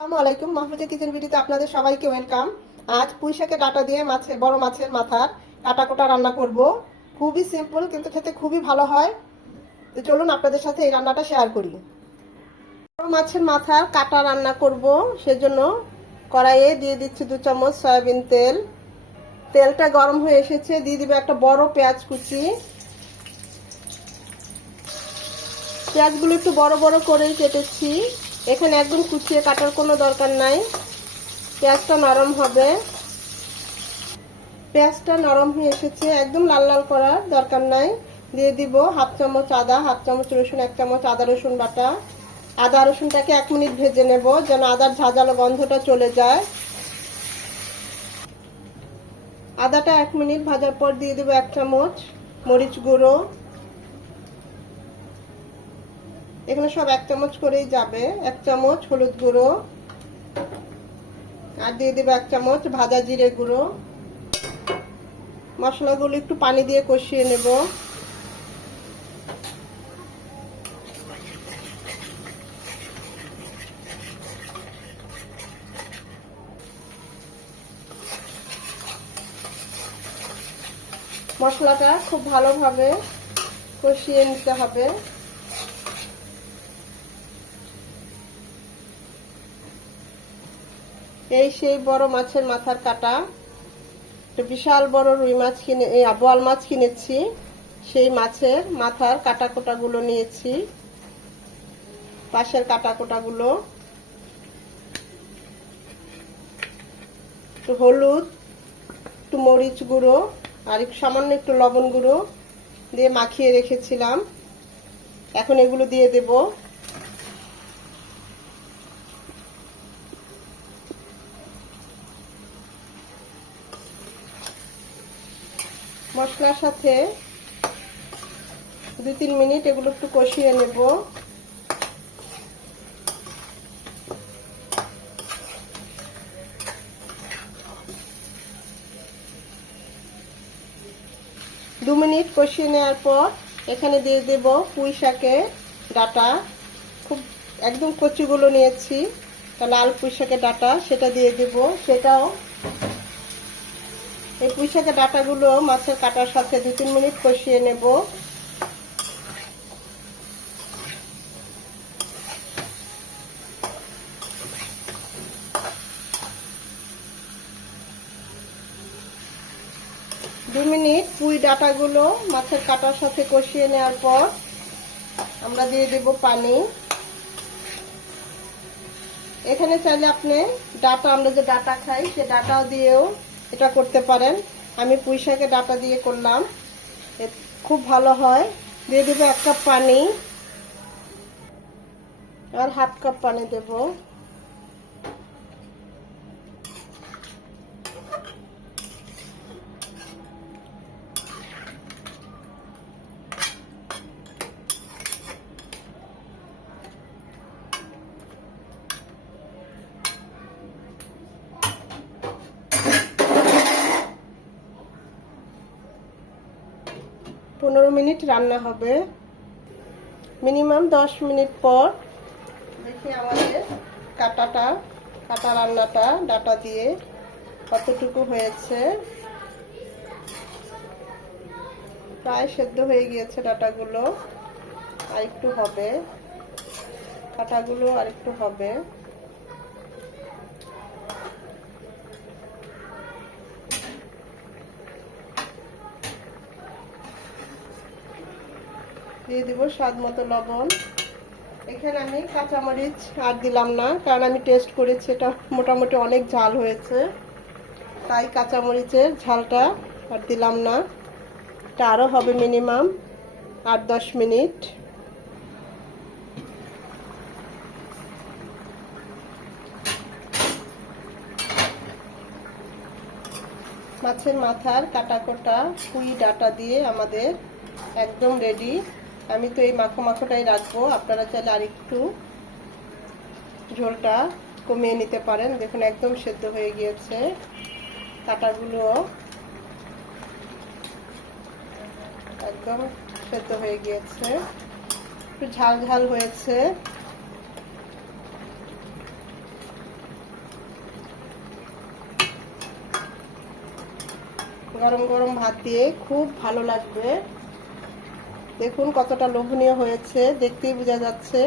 আসসালামু আলাইকুম মাহফুজা কিচেন ভিডিওতে আপনাদের সবাইকে ওয়েলকাম। আজ পুঁই শাকের ডাটা দিয়ে মাছের, বড় মাছের মাথার কাটা কোটা রান্না করব। খুবই সিম্পল কিন্তু খেতে খুবই ভালো হয়। তো চলুন আপনাদের সাথে এই রান্নাটা শেয়ার করি। বড় মাছের মাথার কাটা রান্না করব। সেজন্য কড়াইয়ে দিয়ে দিচ্ছি দু চামচ সয়াবিন তেল। তেলটা গরম হয়ে এসেছে, দিয়ে দিবে একটা বড় পেঁয়াজ কুচি। পেঁয়াজগুলো একটু বড় বড় করেই কেটেছি। এখানে একদম কুচিয়ে কাটার কোনো দরকার নাই। পেঁয়াজটা নরম হবে। পেঁয়াজটা নরম হয়ে এসেছে, একদম লাল লাল করার দরকার নাই। দিয়ে দিব হাফ চামচ আদা, হাফ চামচ রসুন, এক চামচ আদা রসুন বাটা। আদা রসুনটাকে এক মিনিট ভেজে নেব যেন আদার ঝাঁঝালো গন্ধটা চলে যায়। আদাটা এক মিনিট ভাজার পর দিয়ে দেবো এক চামচ মরিচ গুঁড়ো। এখানে সব এক চামচ করেই যাবে। এক চামচ হলুদ গুঁড়ো। আর দিয়ে দেবো এক চামচ ভাজা জিরে গুঁড়ো। মশলাগুলো একটু পানি দিয়ে কষিয়ে নেব। মশলাটা খুব ভালোভাবে কষিয়ে নিতে হবে। এই সেই বড় মাছের মাথার কাটা। বিশাল বড় রুই মাছ কিনে বোয়াল মাছ কিনেছি। সেই মাছের মাথার কাটা কোটাগুলো নিয়েছি। পাশের কাটা কোটাগুলো একটু হলুদ, একটু মরিচ গুঁড়ো, আর একটু সামান্য একটু লবণ গুঁড়ো দিয়ে মাখিয়ে রেখেছিলাম। এখন এগুলো দিয়ে দেবো। মশলার সাথে দু তিন মিনিট এগুলো একটু কষিয়ে নেব। দু মিনিট কষিয়ে নেওয়ার পর এখানে দিয়ে দেব পুঁই শাকের ডাটা। খুব একদম কচিগুলো নিয়েছি। লাল পুঁই শাকের ডাটা, সেটা দিয়ে দেব। সেটাও এই পুঁই শাকের ডাটাগুলো মাছের কাটার সাথে দু তিন মিনিট কষিয়ে নেব। দু মিনিট পুঁই ডাটাগুলো মাছের কাটার সাথে কষিয়ে নেওয়ার পর আমরা দিয়ে দেব পানি। এখানে চাইলে আপনি ডাটা, আমরা যে ডাটা খাই, সে ডাটাও দিয়েও এটা করতে পারেন। আমি পুঁই শাকে ডাটা দিয়ে করলাম। খুব ভালো হয়। দিয়ে দেবো এক কাপ পানি। আর হাফ কাপ পানি দেব। পনেরো মিনিট রান্না হবে। মিনিমাম দশ মিনিট পর দেখি আমাদের কাটাটা, কাটা রান্নাটা, ডাটা দিয়ে কতটুকু হয়েছে। প্রায় সেদ্ধ হয়ে গিয়েছে ডাটাগুলো। আর একটু হবে। কাটাগুলো আর একটু হবে। দিয়ে দিব স্বাদ মতো লবণ। এখানে আমি কাঁচামরিচ আর দিলাম না, কারণ আমি টেস্ট করেছি, এটা মোটামুটি অনেক ঝাল হয়েছে। তাই কাঁচামরিচের ঝালটা আর দিলাম না। এটা আরও হবে মিনিমাম আট দশ মিনিট। মাছের মাথার কাটা কোটা পুঁই ডাটা দিয়ে আমাদের একদম রেডি আমি তো এই মাখো মাখোটাই রাখব। আপনারা চাইলে আরেকটু ঝোলটা কমিয়ে নিতে পারেন। দেখুন, একদম সেদ্ধ হয়ে গিয়েছে কাটাগুলো। একদম সেদ্ধ হয়ে গিয়েছে। একটু ঝাল ঝাল হয়েছে। গরম গরম ভাত দিয়ে খুব ভালো লাগবে। দেখুন কতটা লোভনীয় হয়েছে, দেখতেই বোঝা যাচ্ছে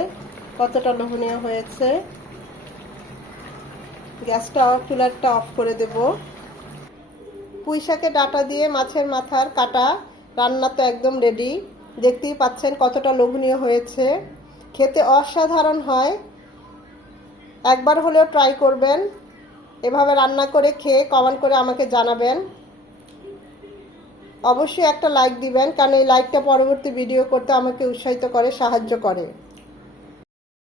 কতটা লোভনীয় হয়েছে। গ্যাসটা চুলারটা অফ করে দেব। পুঁই শাকের ডাটা দিয়ে মাছের মাথার কাটা, রান্না তো একদম রেডি দেখতেই পাচ্ছেন কতটা লোভনীয় হয়েছে। খেতে অসাধারণ হয়। একবার হলেও ট্রাই করবেন। এভাবে রান্না করে খেয়ে কমেন্ট করে আমাকে জানাবেন। অবশ্যই একটা লাইক দিবেন, কারণ এই লাইকটা পরবর্তী ভিডিও করতে আমাকে উৎসাহিত করে, সাহায্য করে।